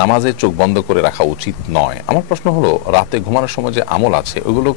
নামাজে চোখ বন্ধ করে রাখা উচিত নয়। আমার প্রশ্ন হলো, রাতে ঘুমানোর সময় যে আমল আছে ওইগুলো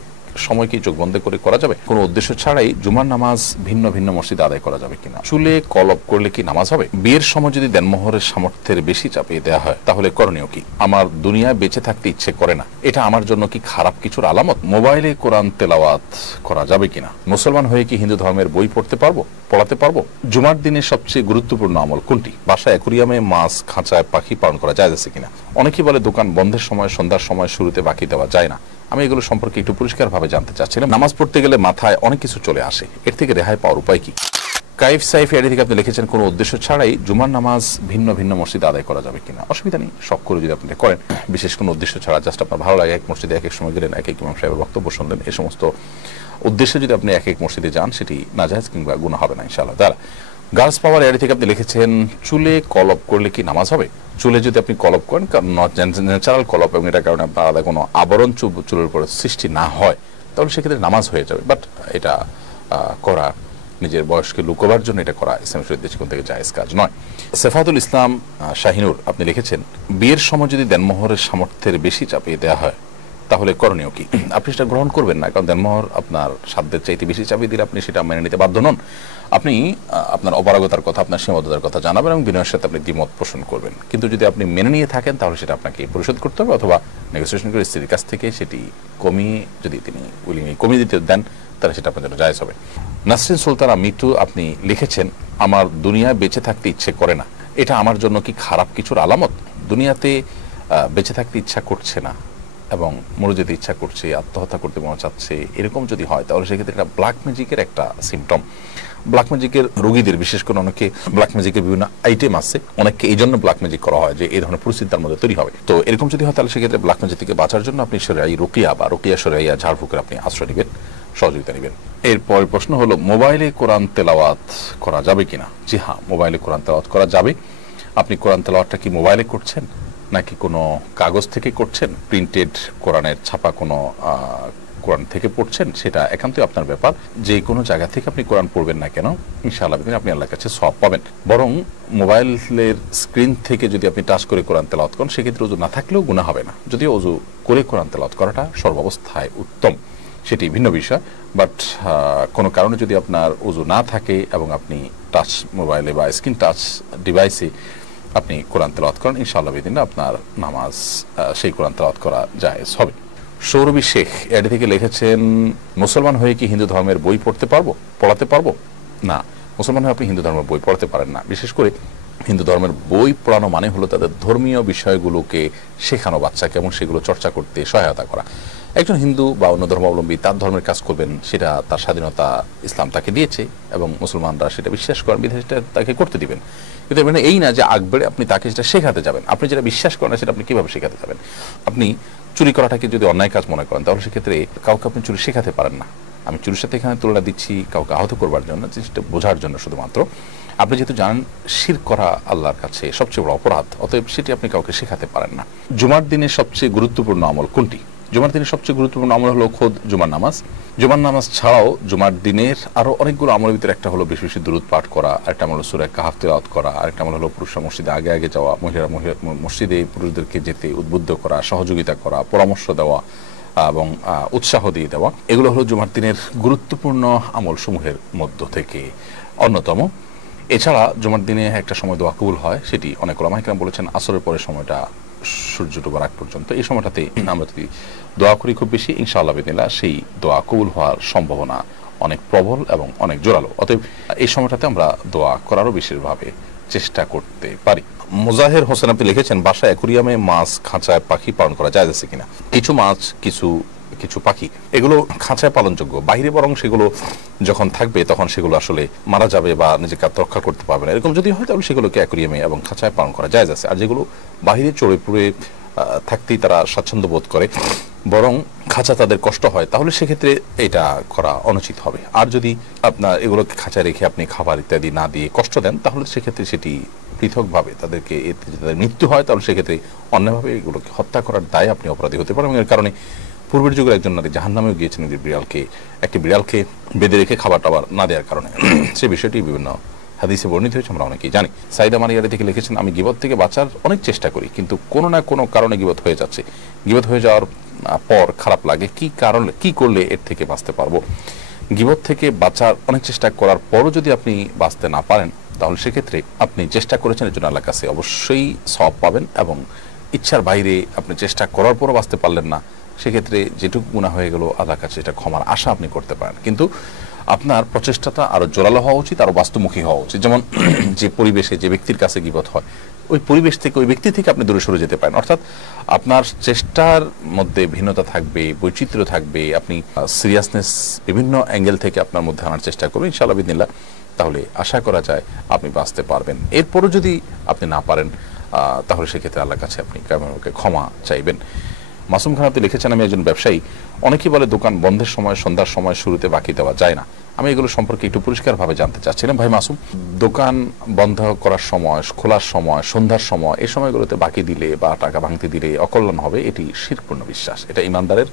সময় কি চোখ বন্ধ করে করা যাবে? কোনো উদ্দেশ্য ছাড়াই জুমার নামাজ ভিন্ন ভিন্ন মসজিদে আদায় করা যাবে কিনা? চুলে কলপ করলে কি নামাজ হবে? বিয়ের সময় যদি দেনমোহরের সামর্থ্যের বেশি চাপিয়ে দেওয়া হয় তাহলে করণীয় কি? আমার দুনিয়ায় বেঁচে থাকতে ইচ্ছে করে না, এটা আমার জন্য কি খারাপ কিছুর আলামত? মোবাইলে কোরআন তেলাওয়াত করা যাবে কিনা? মুসলমান হয়ে কি হিন্দু ধর্মের বই পড়াতে পারবো? জুমার দিনের সবচেয়ে গুরুত্বপূর্ণ আমল কোনটি? বাসায় অ্যাকুরিয়ামে মাছ, খাঁচায় পাখি পালন করা যায় আছে কিনা? অনেকেই বলে দোকান বন্ধের সময়, সন্ধ্যার সময় শুরুতে বাকি দেওয়া যায় না। আমি এগুলো সম্পর্কে একটু পরিষ্কারভাবে জানতে চাচ্ছিলাম। নামাজ পড়তে গেলে মাথায় অনেক কিছু চলে আসে, এর থেকে রেহাই পাওয়ার উপায় কি? কাইফ সাইফ এর থেকে আপনি লিখেছেন, কোনো উদ্দেশ্য ছাড়াই জুমার নামাজ ভিন্ন ভিন্ন মসজিদে আদায় করা যাবে কিনা? অসুবিধা নেই, শখ করে যদি আপনি করেন, বিশেষ কোনো উদ্দেশ্য ছাড়া, জাস্ট আপনার ভালো লাগে এক মসজিদে এক এক সময় গেলেন, এক এক ইমাম সাহেবের বক্তব্য শুনলেন, এই সমস্ত উদ্দেশ্যে যদি আপনি এক এক মসজিদে যান সেটি নাজায়েজ কিংবা গুনাহ হবে না ইনশাআল্লাহ তাআলা। গার্লস পাওয়ার এর থেকে আপনি লিখেছেন, চুলে কলপ করলে কি নামাজ হবে? চুলে যদি আপনি কলপ করেন, কারণ ন্যাচারাল কলপ এবং এটার কারণে আপনার আলাদা কোনো আবরণ চুলের উপরে সৃষ্টি না হয় তাহলে সেক্ষেত্রে নামাজ হয়ে যাবে। বাট এটা করা নিজের বয়সকে লুকোবার জন্য এটা করা ইসলামের শরীয়তের দৃষ্টিকোণ থেকে জায়েজ কাজ নয়। সেফাতুল ইসলাম শাহিনুর আপনি লিখেছেন, বিয়ের সময় যদি দেনমোহরের সামর্থ্যের বেশি চাপিয়ে দেওয়া হয় তাহলে করণীয় কি? আপনি সেটা গ্রহণ করবেন না, কারণ দেনমোহর আপনার সাধ্যের চাইতে বেশি চাপিয়ে দিলে আপনি সেটা মেনে নিতে বাধ্য নন। আপনি আপনার অপারগতার কথা, আপনার সীমাবদ্ধতার কথা জানাবেন এবং বিনয়ের সাথে আপনি দ্বিমত পোষণ করবেন। কিন্তু যদি আপনি মেনে নিয়ে থাকেন তাহলে সেটা আপনাকে পরিশোধ করতে হবে, অথবা নেগোসিয়েশন করে স্ত্রীর কাছ থেকে সেটি কমিয়ে, যদি তিনি উইলিংলি কমিয়ে দিতে দেন তাহলে সেটা আপনার জন্য জায়েজ হবে। নাসরিন সুলতানা মিটু আপনি লিখেছেন, আমার দুনিয়ায় বেঁচে থাকতে ইচ্ছে করে না, এটা আমার জন্য কি খারাপ কিছুর আলামত? দুনিয়াতে বেঁচে থাকতে ইচ্ছা করছে না এবং মরে যেতে ইচ্ছা করছে, আত্মহত্যা করতে মনে চাচ্ছে, এরকম যদি হয় তাহলে সেক্ষেত্রে এটা ব্ল্যাক ম্যাজিকের একটা সিমটম। ব্ল্যাক ম্যাজিকের রোগীদের, বিশেষ করে অনেকে ব্ল্যাক ম্যাজিকের বিভিন্ন আইটেম আছে, অনেককে এই জন্য ব্ল্যাক ম্যাজিক করা হয় যে এই ধরনের পরিস্থিতি তার মধ্যে তৈরি হবে। তো এরকম যদি হয় তাহলে সেক্ষেত্রে ব্ল্যাক ম্যাজিক থেকে বাঁচার জন্য আপনি শরীয়ী রুকিয়া বা রুকিয়া শরীয়্যা ঝাড়ফুঁকের আপনি আশ্রয় নেবেন, সহযোগিতা নেবেন। এরপরের প্রশ্ন হলো, মোবাইলে কোরআন তেলাওয়াত করা যাবে কিনা? জি হ্যাঁ, মোবাইলে কোরআন তেলাওয়াত করা যাবে। আপনি কোরআন তেলাওয়াতটা কি মোবাইলে করছেন নাকি কোনো কাগজ থেকে করছেন, প্রিন্টেড কোরআনের ছাপা কোনো কোরআন থেকে পড়ছেন, সেটা একান্তই আপনার ব্যাপার। যে কোনো জায়গা থেকে আপনি কোরআন পড়বেন না কেন, ইনশাআল্লাহ আপনি আল্লাহর কাছে সওয়াব পাবেন। বরং মোবাইলের স্ক্রিন থেকে যদি আপনি টাচ করে কোরআন তেলাওয়াত করেন সেক্ষেত্রে ওযু না থাকলেও গুনাহ হবে না, যদিও ওযু করে কোরআন তেলাওয়াত করাটা সর্বাবস্থায় উত্তম, সেটি ভিন্ন বিষয়। বাট কোনো কারণে যদি আপনার ওযু না থাকে এবং আপনি টাচ মোবাইলে বা স্ক্রিন টাচ ডিভাইসে আপনি কোরআন তেলাওয়াত করেন, ইনশাআল্লাহ বিদিনিল্লাহ আপনার নামাজ সেই কোরআন তেলাওয়াত করা জায়েজ হবে। সৌরভী শেখ এর থেকে লিখেছেন, মুসলমান হয়ে কি হিন্দু ধর্মের বই পড়াতে পারবো? না, মুসলমান হয়ে আপনি হিন্দু ধর্মের বই পড়াতে পারেন না। বিশেষ করে হিন্দু ধর্মের বই পড়ানো মানে হলো তাদের ধর্মীয় বিষয়গুলোকে শেখানো বাচ্চাকে এবং সেগুলো চর্চা করতে সহায়তা করা। একজন হিন্দু বা অন্য ধর্মাবলম্বী তার ধর্মের কাজ করবেন, সেটা তার স্বাধীনতা ইসলাম তাকে দিয়েছে এবং মুসলমানরা সেটা বিশ্বাস করেন, বিধায় সেটা তাকে করতে দিবেন। কিন্তু মানে এই না যে আগবেড়ে আপনি তাকে সেটা শেখাতে যাবেন। আপনি যেটা বিশ্বাস করেন সেটা আপনি কিভাবে শেখাতে যাবেন? আপনি চুরি করাটাকে যদি অন্যায় কাজ মনে করেন তাহলে সেক্ষেত্রে কাউকে আপনি চুরি শেখাতে পারেন না। আমি চুরির সাথে এখানে তুলনা দিচ্ছি কাউকে আহত করবার জন্য, জিনিসটা বোঝার জন্য শুধুমাত্র। আপনি যেহেতু জানেন শিরক করা আল্লাহর কাছে সবচেয়ে বড় অপরাধ, অতএব সেটি আপনি কাউকে শেখাতে পারেন না। জুমার দিনের সবচেয়ে গুরুত্বপূর্ণ আমল কোনটি? জুমার দিনের সবচেয়ে গুরুত্বপূর্ণ আমল হলো খোদ জুমার নামাজ। জুমার নামাজ ছাড়াও জুমার দিনের আরো অনেকগুলো আমলের ভিতরে একটা হলো বেশি বেশি দুরূদ পাঠ করা, আরেকটা আমল হলো সূরা কাহফ তেলাওয়াত করা, আরেকটা আমল হলো পুরুষরা মসজিদে আগে আগে যাওয়া, মহিলারা মসজিদে পুরুষদেরকে যেতে উদ্বুদ্ধ করা, সহযোগিতা করা, পরামর্শ দেওয়া এবং উৎসাহ দিয়ে দেওয়া। এগুলো হলো জুমার দিনের গুরুত্বপূর্ণ আমল সমূহের মধ্য থেকে অন্যতম। এছাড়া জুমার দিনে একটা সময় দোয়া কবুল হয়, সেটি অনেক ওলামা ইকরাম বলেছেন আসরের পরের সময়টা সূর্য ডোবার আগ পর্যন্ত। এই সময়টাতে আমরা যদি দোয়া করি খুব বেশি, ইনশাআল্লাহ বিদিনিল্লাহ সেই দোয়া কবুল হওয়ার সম্ভাবনা অনেক প্রবল এবং অনেক জোরালো। অতএব এই সময়টাতে আমরা দোয়া করারও বিশেষভাবে চেষ্টা করতে পারি। মুজাহির হোসেন আপনি লিখেছেন, বাসায় অ্যাকুরিয়ামে মাছ, খাঁচায় পাখি পালন করা যায় আছে কিনা? কিছু মাছ, কিছু পাখি এগুলো খাঁচায় পালনযোগ্য, বাইরে বরং সেগুলো যখন থাকবে তখন সেগুলো আসলে মারা যাবে বা নিজেকে আত্মরক্ষা করতে পারবে না। এরকম যদি হয় তাহলে সেগুলোকে অ্যাকুরিয়ামে এবং খাঁচায় পালন করা যায় আছে। আর যেগুলো বাহিরে চড়ে পুড়ে থাকতেই তারা স্বাচ্ছন্দ্য বোধ করে, বরং খাঁচা তাদের কষ্ট হয়, তাহলে সেক্ষেত্রে এটা করা অনুচিত হবে। আর যদি আপনার এগুলোকে খাঁচায় রেখে আপনি খাবার ইত্যাদি না দিয়ে কষ্ট দেন তাহলে সেক্ষেত্রে সেটি পৃথকভাবে তাদেরকে তাদের মৃত্যু হয়, তাহলে সেক্ষেত্রে অন্যভাবে এগুলোকে হত্যা করার দায়ে আপনি অপরাধী হতে পারেন। এর কারণে পূর্বের যুগের একজন নারী জাহান্নামেও গিয়েছেন একটি বিড়ালকে বেঁধে রেখে খাবার টাবার না দেওয়ার কারণে। সে বিষয়টি বিভিন্ন হাদিসে বর্ণিত হয়েছে, আমরা অনেকেই জানি। সাইদা মারিয়ারি থেকে লিখেছেন, আমি গীবত থেকে বাঁচার অনেক চেষ্টা করি, কিন্তু কোনো না কোনো কারণে গীবত হয়ে যাচ্ছে। গীবত হয়ে যাওয়ার পর খারাপ লাগে, কি কারণ, কি করলে এর থেকে বাঁচতে পারবো? গীবত থেকে বাঁচার অনেক চেষ্টা করার পরও যদি আপনি বাঁচতে না পারেন, তাহলে সেক্ষেত্রে আপনি চেষ্টা করেছেন, এর জন্য আল্লাহর কাছে অবশ্যই সওয়াব পাবেন। এবং ইচ্ছার বাইরে আপনি চেষ্টা করার পরও বাঁচতে পারলেন না, সেক্ষেত্রে যেটুকু গুনাহ হয়ে গেল আল্লাহর কাছে এটা ক্ষমার আশা আপনি করতে পারেন। কিন্তু আপনার প্রচেষ্টাটা আরো জোরালো হওয়া উচিত, আরো বাস্তবমুখী হওয়া উচিত। যেমন যে পরিবেশে যে ব্যক্তির কাছে গীবত হয়, ওই পরিবেশ থেকে, ওই ব্যক্তি থেকে আপনি দূরে সরে যেতে পারেন। অর্থাৎ আপনার চেষ্টার মধ্যে ভিন্নতা থাকবে, বৈচিত্র্য থাকবে, আপনি সিরিয়াসনেস বিভিন্ন অ্যাঙ্গেল থেকে আপনার মধ্যে আনার চেষ্টা করবেন, ইনশাআল্লাহ বিদিনিল্লাহ। তাহলে আশা করা যায় আপনি বাঁচতে পারবেন। এরপরও যদি আপনি না পারেন, তাহলে সেক্ষেত্রে আল্লাহর কাছে আপনি ক্ষমা চাইবেন। মাসুম খান আপনি লিখেছেন, আমি একজন ব্যবসায়ী, অনেকেই বলে দোকান বন্ধের সময়, সন্ধ্যার সময় শুরুতে বাকি দেওয়া যায় না। আমি এগুলো সম্পর্কে একটু পরিষ্কারভাবে জানতে চাচ্ছিলাম। ভাই মাসুম, দোকান বন্ধ করার সময়, খোলার সময়, সন্ধ্যার সময়, এই সময়গুলোতে বাকি দিলে বা টাকা ভাঙতে দিলে অকল্যাণ হবে, এটি শিরকপূর্ণ বিশ্বাস। এটা ইমানদারের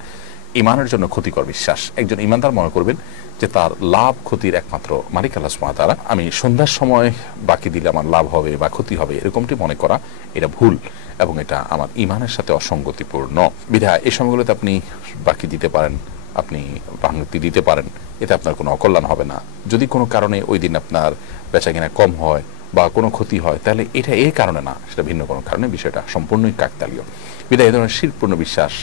ইমানের জন্য ক্ষতিকর বিশ্বাস। একজন ইমানদার মনে করবেন যে তার লাভ ক্ষতির একমাত্র মালিক আল্লাহ সুবহানাহু ওয়া তাআলা। আমি সন্ধ্যার সময় বাকি দিলে আমার লাভ হবে বা ক্ষতি হবে, এরকমটি মনে করা এটা ভুল, এবং এটা আমার ইমানের সাথে অসঙ্গতিপূর্ণ। বিধায় এই সময়গুলোতে আপনি বাকি দিতে পারেন, আপনি ভাঙতি দিতে পারেন, এতে আপনার কোনো অকল্যাণ হবে না। যদি কোনো কারণে ওই দিন আপনার বেচাকেনা কম হয় বা কোনো ক্ষতি হয়, তাহলে এটা এই কারণে না, সেটা ভিন্ন কোনো কারণে, বিষয়টা সম্পূর্ণই কাকতালীয়। বিধায় এই ধরনের শিরকপূর্ণ বিশ্বাস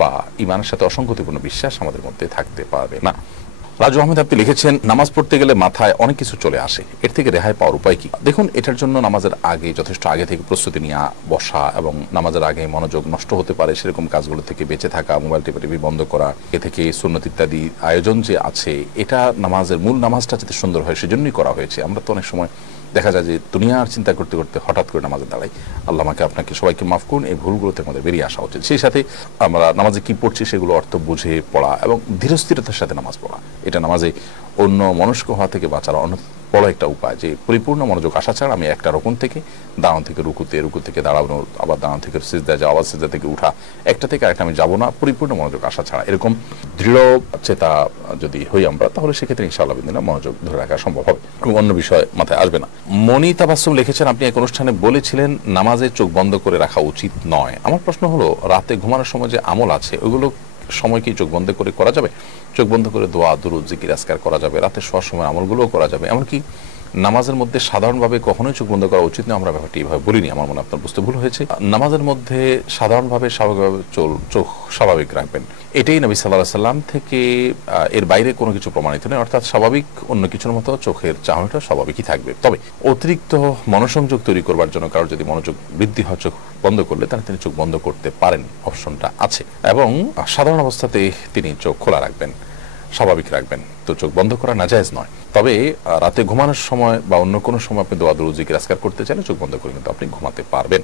বা ইমানের সাথে অসঙ্গতিপূর্ণ বিশ্বাস আমাদের মধ্যে থাকতে পারবে না। রাজু আহমেদ আপনি লিখেছেন, নামাজ পড়তে গেলে মাথায় অনেক কিছু চলে আসে, এর থেকে রেহাই পাওয়ার উপায় কি? দেখুন, এটার জন্য নামাজের আগে যথেষ্ট আগে থেকে প্রস্তুতি নিয়ে বসা এবং নামাজের আগে মনোযোগ নষ্ট হতে পারে সেরকম কাজগুলো থেকে বেঁচে থাকা, মোবাইল টিভি বন্ধ করা, এ থেকে সুন্নত ইত্যাদি আয়োজন যে আছে, এটা নামাজের মূল নামাজটা যাতে সুন্দর হয় সেজন্যই করা হয়েছে। আমরা তো অনেক সময় দেখা যায় যে দুনিয়ার চিন্তা করতে করতে হঠাৎ করে নামাজে দাঁড়াই। আল্লাহ আমাকে আপনাকে সবাইকে মাফ করুন, এই ভুলগুলোতে আমাদের বেরিয়ে আসা উচিত। সেই সাথে আমরা নামাজে কি পড়ছি সেগুলো অর্থ বুঝে পড়া এবং ধীরস্থিরতার সাথে নামাজ পড়া, এটা নামাজে অন্য মনস্ক হওয়া থেকে বাঁচার বড় একটা উপায়। যে পরিপূর্ণ মনোযোগ আসা ছাড়া আমি একটা রকম থেকে দাঁড়ানো থেকে রুকুতে, রুকু থেকে দাঁড়ানো, আবার দাঁড়ানো থেকে সিজদায় যাওয়া, আবার সিজদা থেকে উঠা, একটা থেকে আরেকটা আমি যাবো না পরিপূর্ণ মনোযোগ আসা ছাড়া। এরকম দৃঢ় চেতা যদি হই আমরা, তাহলে সেক্ষেত্রে ইনশাআল্লাহ বিদিনা মনোযোগ ধরে রাখা সম্ভব হবে এবং অন্য বিষয় মাথায় আসবে না। মনি তাবাসসুম লিখেছেন, আপনি এক অনুষ্ঠানে বলেছিলেন নামাজে চোখ বন্ধ করে রাখা উচিত নয়। আমার প্রশ্ন হলো, রাতে ঘুমানোর সময় যে আমল আছে ওইগুলো সময় কি চোখ বন্ধ করে করা যাবে? চোখ বন্ধ করে দোয়া, দুরূদ, জিকির, আজকার করা যাবে, রাতে শোয়ার সময় আমলগুলোও করা যাবে। এমনকি নামাজের মধ্যে সাধারণভাবে কখনোই চোখ বন্ধ করা উচিত নয়, আমরা ব্যাপারটি এইভাবে বলিনি, আমার মনে আপনার বুঝতে ভুল হয়েছে। নামাজের মধ্যে সাধারণভাবে স্বাভাবিকভাবে চোখ স্বাভাবিক রাখবেন, এটাই নবী সাল্লাল্লাহু আলাইহি সাল্লাম থেকে, এর বাইরে কোনো কিছু প্রমাণিত নয়। অর্থাৎ স্বাভাবিক অন্য কিছুর মতো চোখের চাহনিটা স্বাভাবিকই থাকবে। তবে অতিরিক্ত মনোসংযোগ তৈরি করবার জন্য কারোর যদি মনোযোগ বৃদ্ধি হয় চোখ বন্ধ করলে, তাহলে তিনি চোখ বন্ধ করতে পারেন, অপশনটা আছে। এবং সাধারণ অবস্থাতে তিনি চোখ খোলা রাখবেন, স্বাভাবিক রাখবেন, তো চোখ বন্ধ করা নাজায়েজ নয়। তবে রাতে ঘুমানোর সময় বা অন্য কোনো সময় আপনি দোয়া, দুরূদ, জিকির, আজকার করতে চাইলে চোখ বন্ধ করে কিন্তু আপনি ঘুমাতে পারবেন।